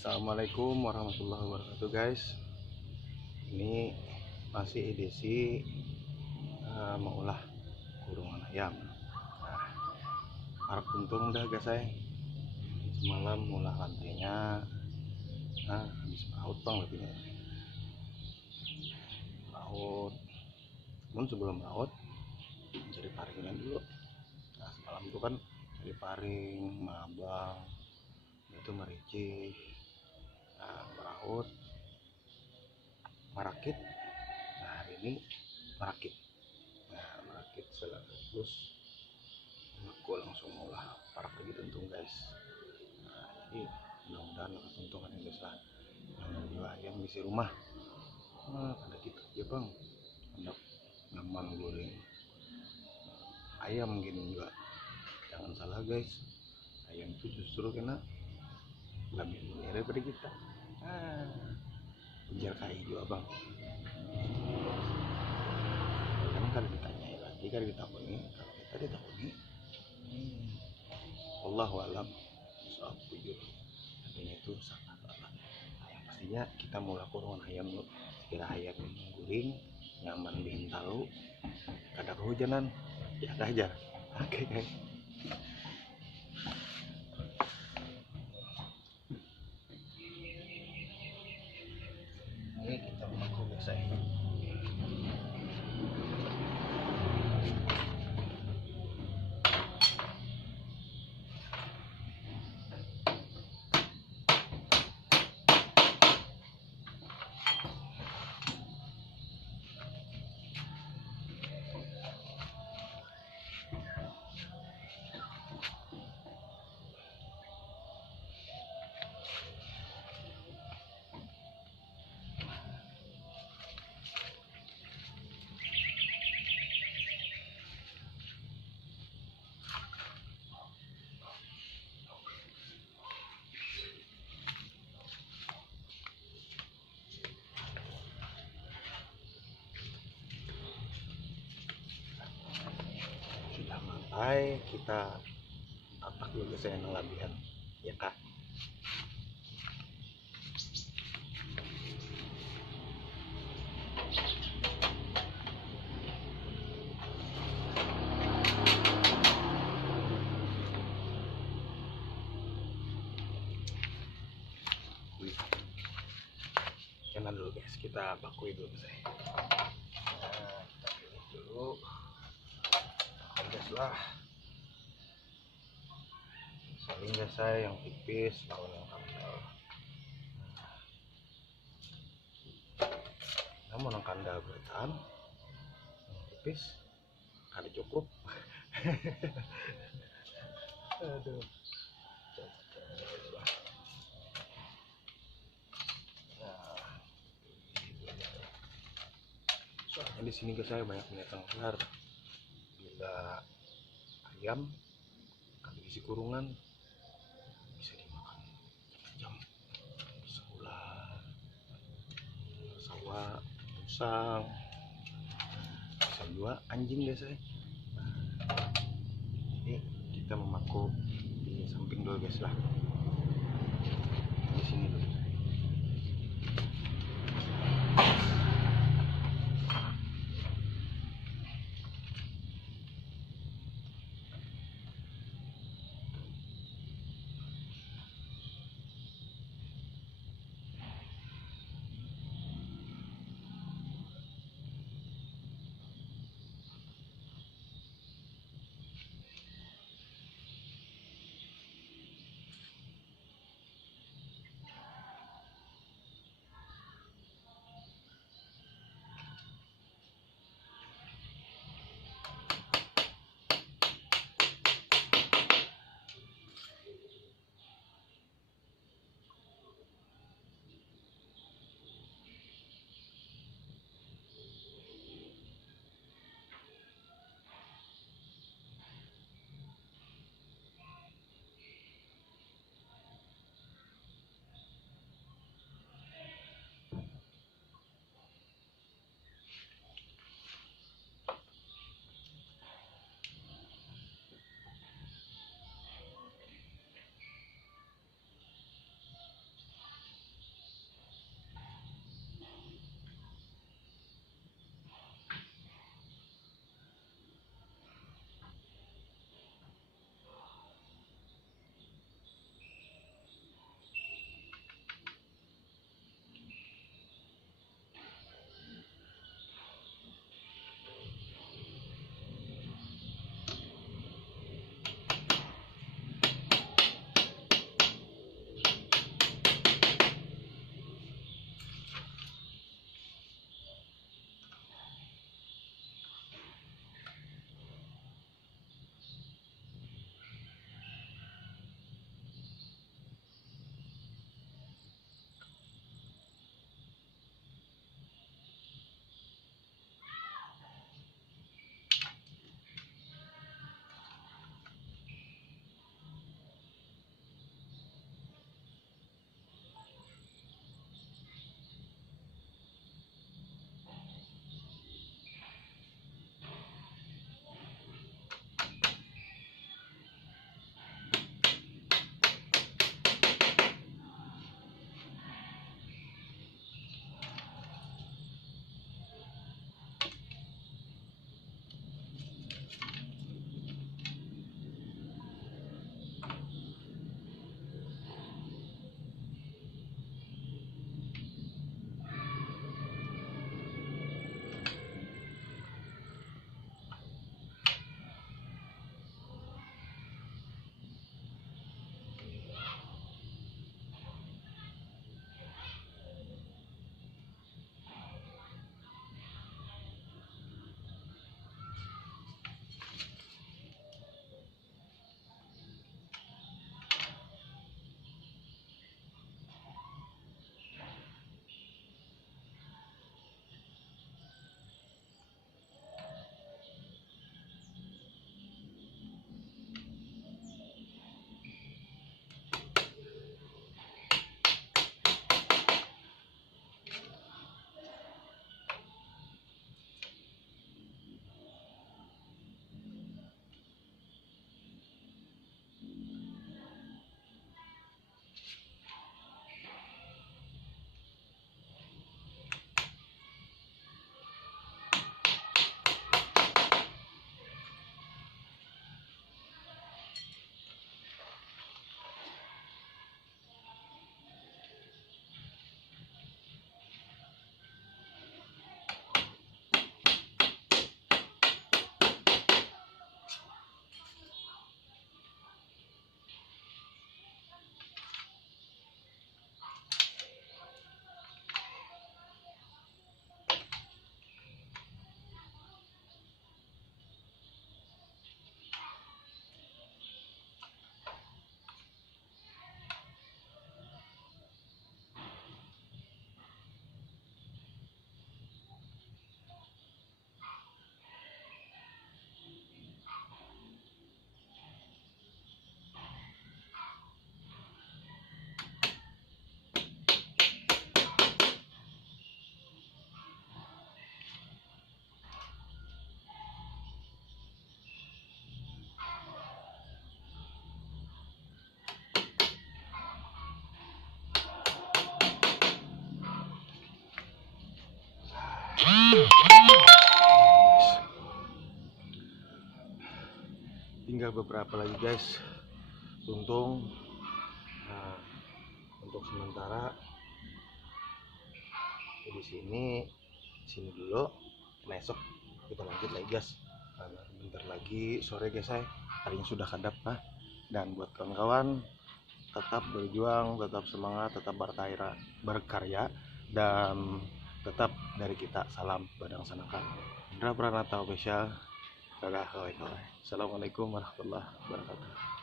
Assalamualaikum warahmatullahi wabarakatuh guys. Ini masih edisi mengolah kurungan ayam. Nah, harap untung dah guys saya. Semalam ngolah lantainya. Nah, habis laut bang lebihnya. Laut. Namun sebelum laut cari paringan dulu. Nah, semalam itu kan cari paring, mabang, itu mericik. Nah, meraut, merakit. Nah, hari ini merakit. Nah, merakit sekaligus aku langsung ngolah parak lagi tentung guys. Nah, jadi mudah-mudahan langsung tuntungan guys lah. Yang juga ayam di rumah. Nah, ada gitu aja bang. Ada nyaman goreng ayam gini juga. Jangan salah guys. Ayam itu justru kena lebih mulia daripada kita. Ujar kai juga bang. Kan kalau ditanya lagi kan ditakuni, kalau kita ditakuni Allahu alam soal bujur artinya itu sangat Allah. Yang pastinya kita mulai kurungan ayam lu kira ayam guring nyaman bikin tahu kadang kehujanan ya aja. Oke guys, ini kita pakai biasa ya. Sudah mantai kita tatak dulu saya labihan ya kak. Kanan dulu guys, kita bakui dulu saya. Nah, kita pilih dulu gas lah. Saling gas saya yang tipis lawan yang kandal. Namun yang kandal bertahan, yang tipis kada cukup. Aduh. Soalnya di sini guys saya banyak binatang liar. Bila ayam kalau isi kurungan bisa dimakan jam bisa ular, sawah, musang, bisa juga anjing guys saya. Jadi kita memaku di samping dulu guys lah. Di sini dulu. Tinggal beberapa lagi guys, untung. Nah, untuk sementara di sini dulu. Besok kita lanjut lagi guys, karena bentar lagi sore guys, harinya sudah kadap. Dan buat kawan-kawan, tetap berjuang, tetap semangat, tetap berkarya, dan tetap dari kita salam Badang Sanakan. Indra Pranata Official. Dadah kawan-kawan. Assalamualaikum warahmatullahi wabarakatuh.